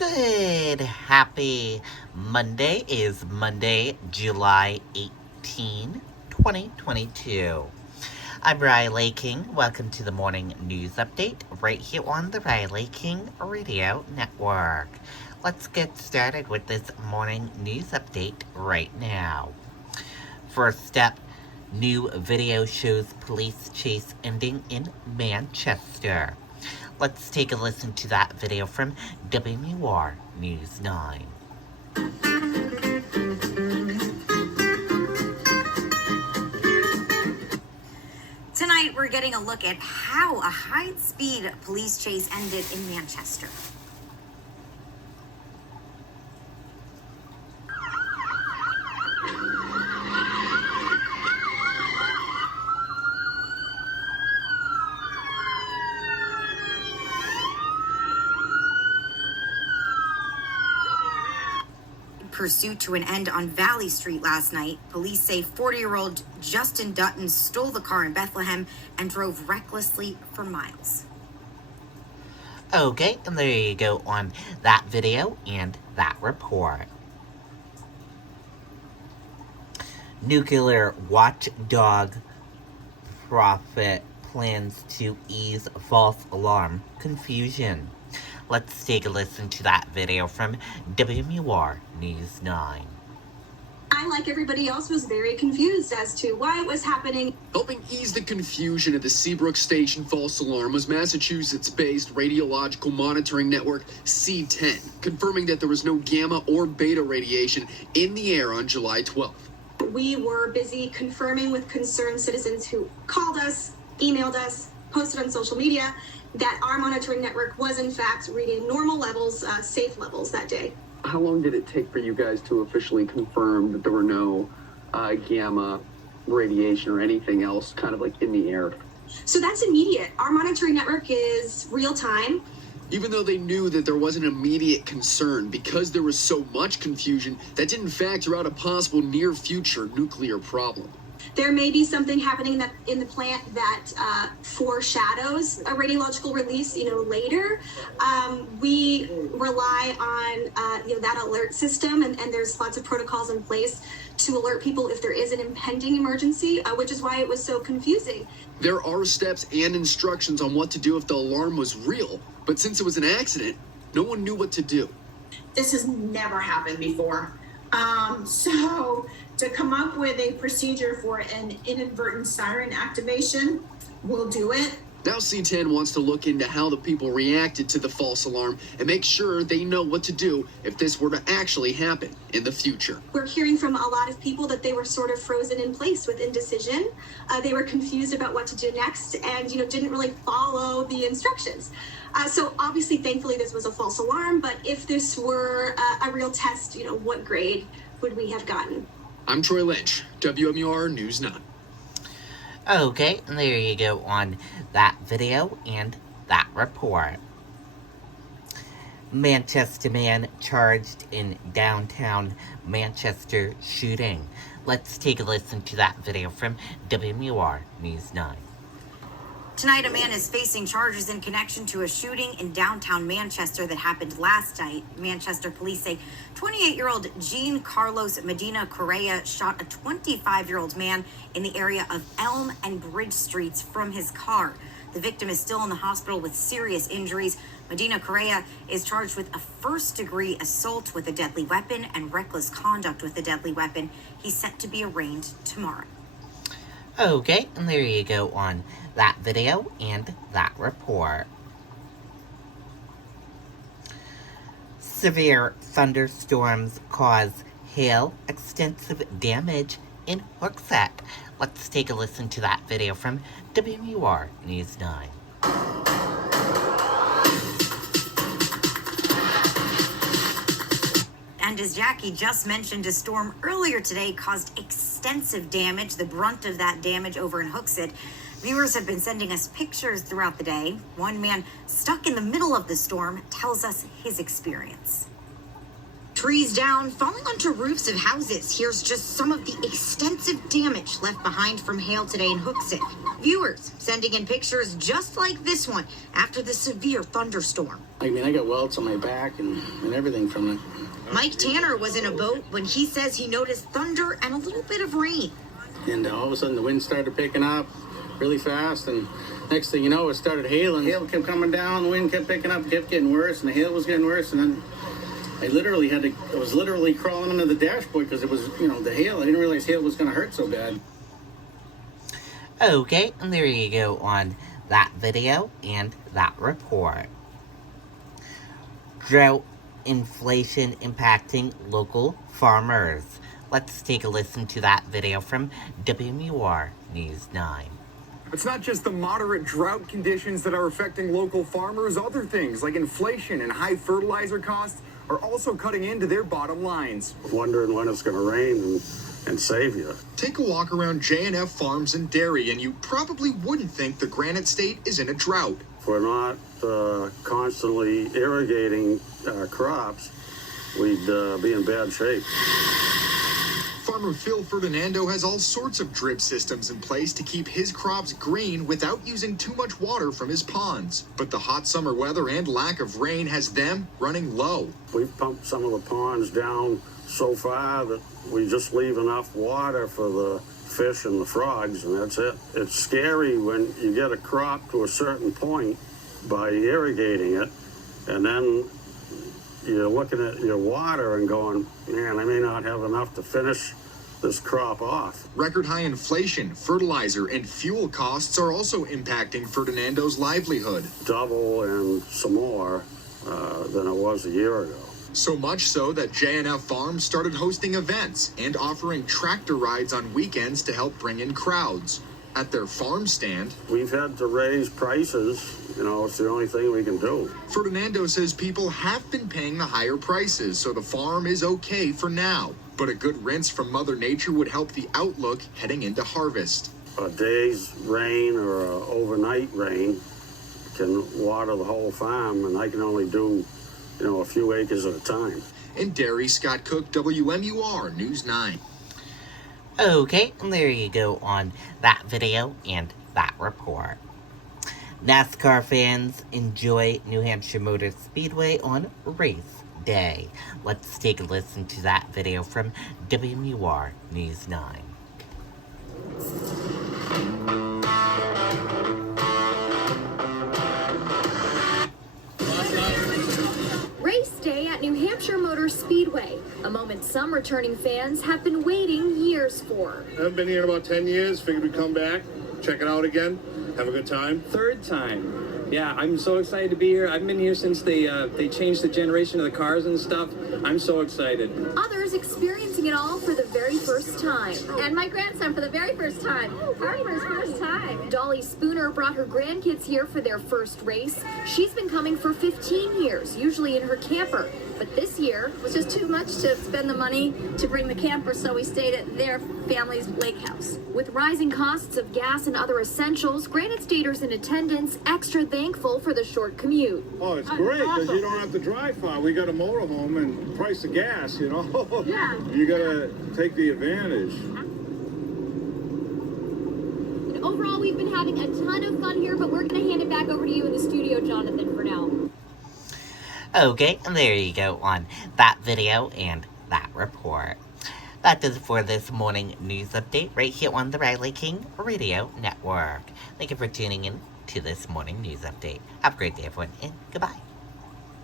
Good. Happy Monday is Monday, July 18, 2022. I'm Riley King. Welcome to the morning news update right here on the Riley King Radio Network. Let's get started with this morning news update right now. First up, new video shows police chase ending in Manchester. Let's take a listen to that video from WMUR News 9. Tonight, we're getting a look at how a high-speed police chase ended in Manchester. Pursuit to an end on Valley Street last night. Police say 40-year-old Justin Dutton stole the car in Bethlehem and drove recklessly for miles. Okay, and there you go on that video and that report. Nuclear watchdog Prophet plans to ease false alarm confusion. Let's take a listen to that video from WMUR News 9. I, like everybody else, was very confused as to why it was happening. Helping ease the confusion at the Seabrook Station false alarm was Massachusetts-based radiological monitoring network C10, confirming that there was no gamma or beta radiation in the air on July 12th. We were busy confirming with concerned citizens who called us, emailed us, posted on social media that our monitoring network was in fact reading normal levels, safe levels that day. How long did it take for you guys to officially confirm that there were no gamma radiation or anything else kind of like in the air? So that's immediate. Our monitoring network is real time. Even though they knew that there was an immediate concern, because there was so much confusion, that didn't factor out a possible near future nuclear problem. There may be something happening in the plant that foreshadows a radiological release, later. We rely on, that alert system, and there's lots of protocols in place to alert people if there is an impending emergency, which is why it was so confusing. There are steps and instructions on what to do if the alarm was real, but since it was an accident, no one knew what to do. This has never happened before. So to come up with a procedure for an inadvertent siren activation, we'll do it. Now C10 wants to look into how the people reacted to the false alarm and make sure they know what to do if this were to actually happen in the future. We're hearing from a lot of people that they were sort of frozen in place with indecision. They were confused about what to do next and, didn't really follow the instructions. So obviously, thankfully, this was a false alarm, but if this were a real test, what grade would we have gotten? I'm Troy Lynch, WMUR News 9. Okay, and there you go on that video and that report. Manchester man charged in downtown Manchester shooting. Let's take a listen to that video from WMUR News 9. Tonight, a man is facing charges in connection to a shooting in downtown Manchester that happened last night. Manchester police say 28-year-old Jean Carlos Medina Correa shot a 25-year-old man in the area of Elm and Bridge Streets from his car. The victim is still in the hospital with serious injuries. Medina Correa is charged with a first-degree assault with a deadly weapon and reckless conduct with a deadly weapon. He's set to be arraigned tomorrow. Okay, and there you go on that video and that report. Severe thunderstorms cause hail, extensive damage in Hooksett. Let's take a listen to that video from WMUR News 9. And as Jackie just mentioned, a storm earlier today caused extensive damage, the brunt of that damage over in Hooksett. Viewers have been sending us pictures throughout the day. One man stuck in the middle of the storm tells us his experience. Trees down, falling onto roofs of houses. Here's just some of the extensive damage left behind from hail today in Hooksett. Viewers sending in pictures just like this one after the severe thunderstorm. I mean, I got welts on my back and everything from it. Mike Tanner was in a boat when he says he noticed thunder and a little bit of rain. And all of a sudden the wind started picking up really fast, and next thing you know, it started hailing. Hail kept coming down, the wind kept picking up, kept getting worse, and the hail was getting worse, and then I was literally crawling under the dashboard because it was, the hail. I didn't realize hail was going to hurt so bad. Okay, and there you go on that video and that report. Drought inflation impacting local farmers. Let's take a listen to that video from WMUR News 9. It's not just the moderate drought conditions that are affecting local farmers. Other things like inflation and high fertilizer costs are also cutting into their bottom lines. Wondering when it's going to rain and save you. Take a walk around J&F Farms and Dairy and you probably wouldn't think the Granite State is in a drought. If we're not constantly irrigating our crops, we'd be in bad shape. Farmer Phil Ferdinando has all sorts of drip systems in place to keep his crops green without using too much water from his ponds. But the hot summer weather and lack of rain has them running low. We've pumped some of the ponds down so far that we just leave enough water for the fish and the frogs, and that's it. It's scary when you get a crop to a certain point by irrigating it, and then you're looking at your water and going, man, I may not have enough to finish this crop off. Record high inflation, fertilizer, and fuel costs are also impacting Ferdinando's livelihood. Double and some more than it was a year ago. So much so that J&F Farms started hosting events and offering tractor rides on weekends to help bring in crowds. At their farm stand, we've had to raise prices. It's the only thing we can do. Ferdinando says people have been paying the higher prices, so the farm is okay for now. But a good rinse from Mother Nature would help the outlook heading into harvest. A day's rain or a overnight rain can water the whole farm, and I can only do, a few acres at a time. In Dairy, Scott Cook, WMUR News 9. Okay, and there you go on that video and that report. NASCAR fans enjoy New Hampshire Motor Speedway on race day. Let's take a listen to that video from WMUR News 9. Race day at New Hampshire Motor Speedway, a moment some returning fans have been waiting years for. I haven't been here in about 10 years. Figured we'd come back, check it out again, have a good time. Third time. Yeah, I'm so excited to be here. I've been here since they changed the generation of the cars and stuff. I'm so excited. Others experiencing it all for the very first time. And my grandson for the very first time. Harper's first time. Dolly Spooner brought her grandkids here for their first race. She's been coming for 15 years, usually in her camper. But this year it was just too much to spend the money to bring the camper, so we stayed at their family's lake house. With rising costs of gas and other essentials, Granite Staters in attendance extra thankful for the short commute. Oh, it's great because you don't have to drive far. We got a motorhome and price of gas, Yeah. You got to take the advantage. And overall, we've been having a ton of fun here, but we're going to hand it back over to you in the studio, Jonathan, for now. Okay, and there you go on that video and that report. That does it for this morning news update right here on the Riley King Radio Network. Thank you for tuning in to this morning news update. Have a great day, everyone, and goodbye.